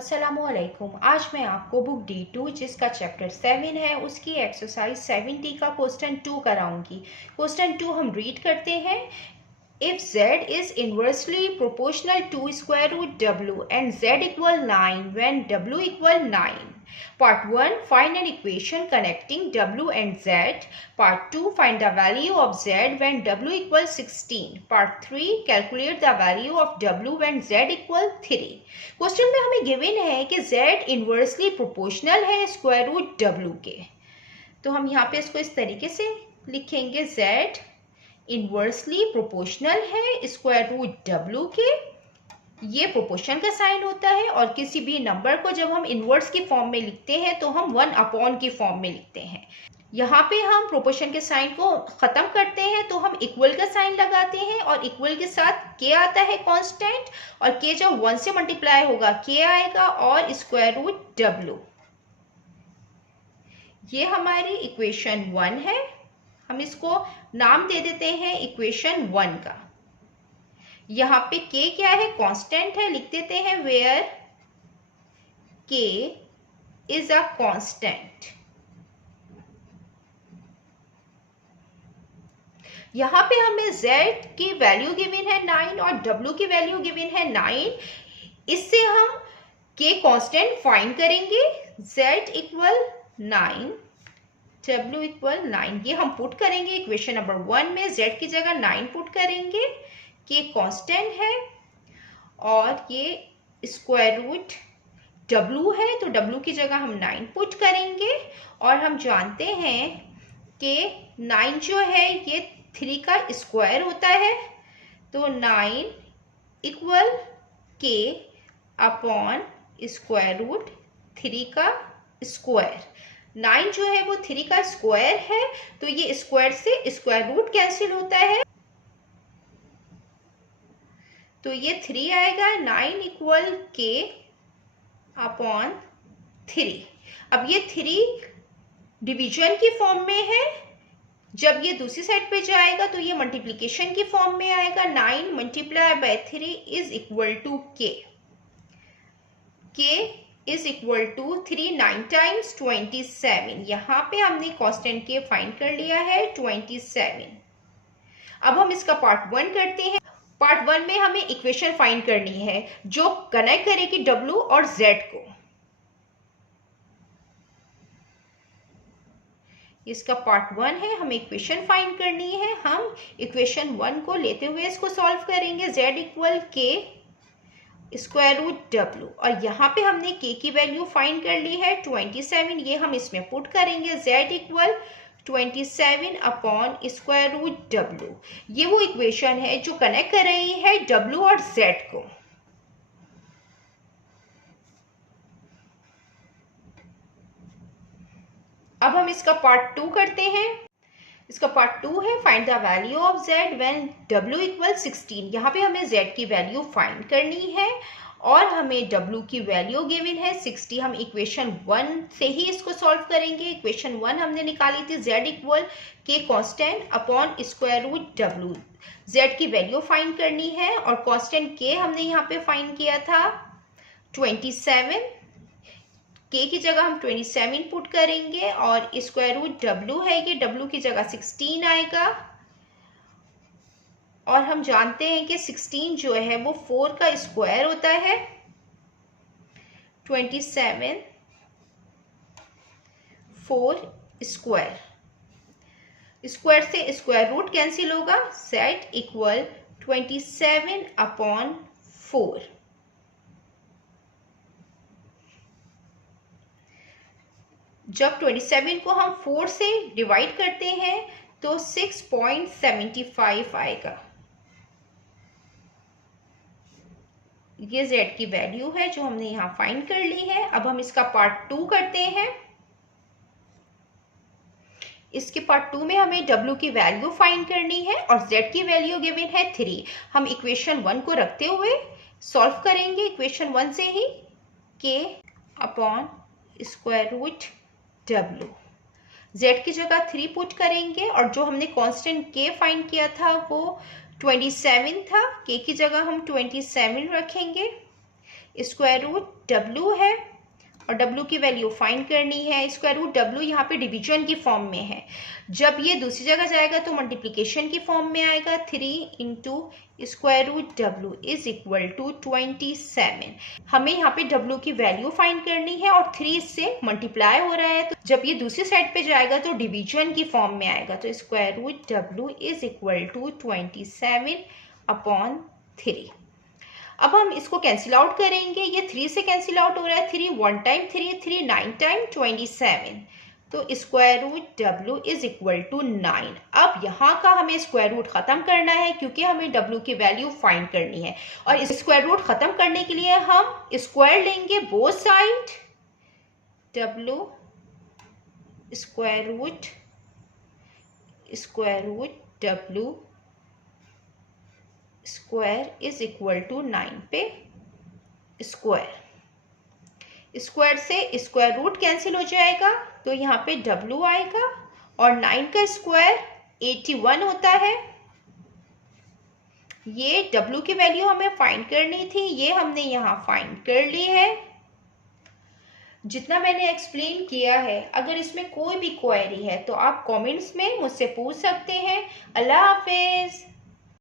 अस्सलामुअलैकुम। आज मैं आपको बुक D2 जिसका चैप्टर 7 है उसकी एक्सरसाइज 70 का क्वेश्चन 2 कराऊंगी। क्वेश्चन 2 हम रीड करते हैं। If z is inversely proportional to square root w and z equal 9 when w equal 9. Part 1. Find an equation connecting w and z. Part 2. Find the value of z when w equals 16. Part 3. Calculate the value of w when z equal 3. Question में हमें given है कि z inversely proportional है square root w के। तो हम यहाँ पे इसको इस तरीके से लिखेंगे, z इनवर्सली प्रोपोर्शनल है स्क्वायर रूट w के। ये प्रोपोर्शन का साइन होता है और किसी भी नंबर को जब हम इनवर्स की फॉर्म में लिखते हैं तो हम 1/, की फॉर्म में लिखते हैं। यहाँ पे हम प्रोपोर्शन के साइन को खत्म करते हैं तो हम इक्वल का साइन लगाते हैं और इक्वल के साथ k आता है कांस्टेंट, और k जब 1 से मल्टीप्लाई होगा k आएगा और स्क्वायर रूट w। ये हमारी इक्वेशन 1 है। हम इसको नाम दे देते हैं इक्वेशन 1 का। यहाँ पे k क्या है? कांस्टेंट है। लिख देते हैं where k is a constant. यहाँ पे हमें z की वैल्यू गिवन है 9 और w की वैल्यू गिवन है 9। इससे हम k कांस्टेंट फाइंड करेंगे। z इक्वल 9, w इक्वल 9, ये हम पुट करेंगे इक्वेशन नंबर 1 में। z की जगह 9 पुट करेंगे, k कांस्टेंट है और ये स्क्वायर रूट w है तो w की जगह हम 9 पुट करेंगे। और हम जानते हैं कि 9 जो है ये 3 का स्क्वायर होता है, तो 9 equal k upon square root 3 का स्क्वायर। 9 जो है वो 3 का स्क्वायर है तो ये स्क्वायर से स्क्वायर रूट कैंसिल होता है, तो ये 3 आएगा। 9 इक्वल k अपॉन 3। अब ये 3 डिवीजन की फॉर्म में है, जब ये दूसरी साइड पे जाएगा तो ये मल्टीप्लिकेशन की फॉर्म में आएगा। 9 multiply by 3 is equal to k। k is equal to 3 9 times 27। यहाँ पे हमने कांस्टेंट k फाइंड कर लिया है 27। अब हम इसका पार्ट 1 करते हैं। पार्ट 1 में हमें इक्वेशन फाइंड करनी है जो कनेक्ट करेगी w और z को। इसका पार्ट 1 है, हमें इक्वेशन फाइंड करनी है। हम इक्वेशन 1 को लेते हुए इसको सॉल्व करेंगे। z equal k square root w, और यहाँ पे हमने k की वैल्यू फाइंड कर ली है 27। ये हम इसमें पुट करेंगे। z equal 27 upon square root w। ये वो इक्वेशन है जो कनेक्ट कर रही है w और z को। अब हम इसका पार्ट 2 करते हैं। इसका पार्ट 2 है find the value of z when w equal 16। यहाँ पे हमें z की वैल्यू फाइंड करनी है और हमें w की वैल्यू गिवन है 60। हम इक्वेशन 1 से ही इसको सॉल्व करेंगे। इक्वेशन 1 हमने निकाली थी z equal k constant upon square root w। z की वैल्यू फाइंड करनी है और कांस्टेंट k हमने यहाँ पे फाइंड किया था 27। k की जगह हम 27 पुट करेंगे और स्क्वायर रूट w है, ये w की जगह 16 आएगा। और हम जानते हैं कि 16 जो है वो 4 का स्क्वायर होता है। 27 4 स्क्वायर, स्क्वायर से स्क्वायर रूट कैंसिल होगा। z equal 27 upon 4। जब 27 को हम 4 से डिवाइड करते हैं तो 6.75 आएगा। ये z की वैल्यू है जो हमने यहाँ फाइंड कर ली है। अब हम इसका पार्ट 2 करते हैं। इसके पार्ट 2 में हमें w की वैल्यू फाइंड करनी है और z की वैल्यू गिवन है 3। हम इक्वेशन 1 को रखते हुए सॉल्व करेंगे इक्वेशन 1 से ही। k upon square root w, z की जगह 3 पुट करेंगे और जो हमने कांस्टेंट k फाइंड किया था वो 27 था। k की जगह हम 27 रखेंगे। स्क्वायर रूट W है और W की वैल्यू फाइंड करनी है। स्क्वायर रूट W यहाँ पे डिवीजन की फॉर्म में है, जब ये दूसरी जगह जाएगा तो मल्टीप्लिकेशन की फॉर्म में आएगा। 3 into square root W is equal to 27। हमें यहाँ पे W की वैल्यू फाइंड करनी है और 3 से मल्टीप्लाई हो रहा है, तो जब ये दूसरी साइड पे जाएगा तो डिवीजन की फॉर्म में आएगा। तो square root W is equal to 27/3। अब हम इसको कैंसिल आउट करेंगे, ये 3 से कैंसिल आउट हो रहा है। 3 1 टाइम 3, 3 9 टाइम 27, तो square root W is equal to 9। अब यहाँ का हमें स्क्वायर रूट खत्म करना है क्योंकि हमें W की वैल्यू फाइंड करनी है, और इस स्क्वायर रूट खत्म करने के लिए हम स्क्वायर लेंगे both side. W square root W square is equal to 9 पे स्क्वायर से स्क्वायर रूट कैंसिल हो जाएगा, तो यहाँ पे W आएगा और 9 का स्क्वायर 81 होता है। ये W की वैल्यू हमें फाइंड करनी थी, ये हमने यहाँ फाइंड कर ली है। जितना मैंने एक्सप्लेन किया है, अगर इसमें कोई भी क्वेरी है तो आप कमेंट्स में मुझसे पूछ सकते हैं। अल्लाह हाफिज।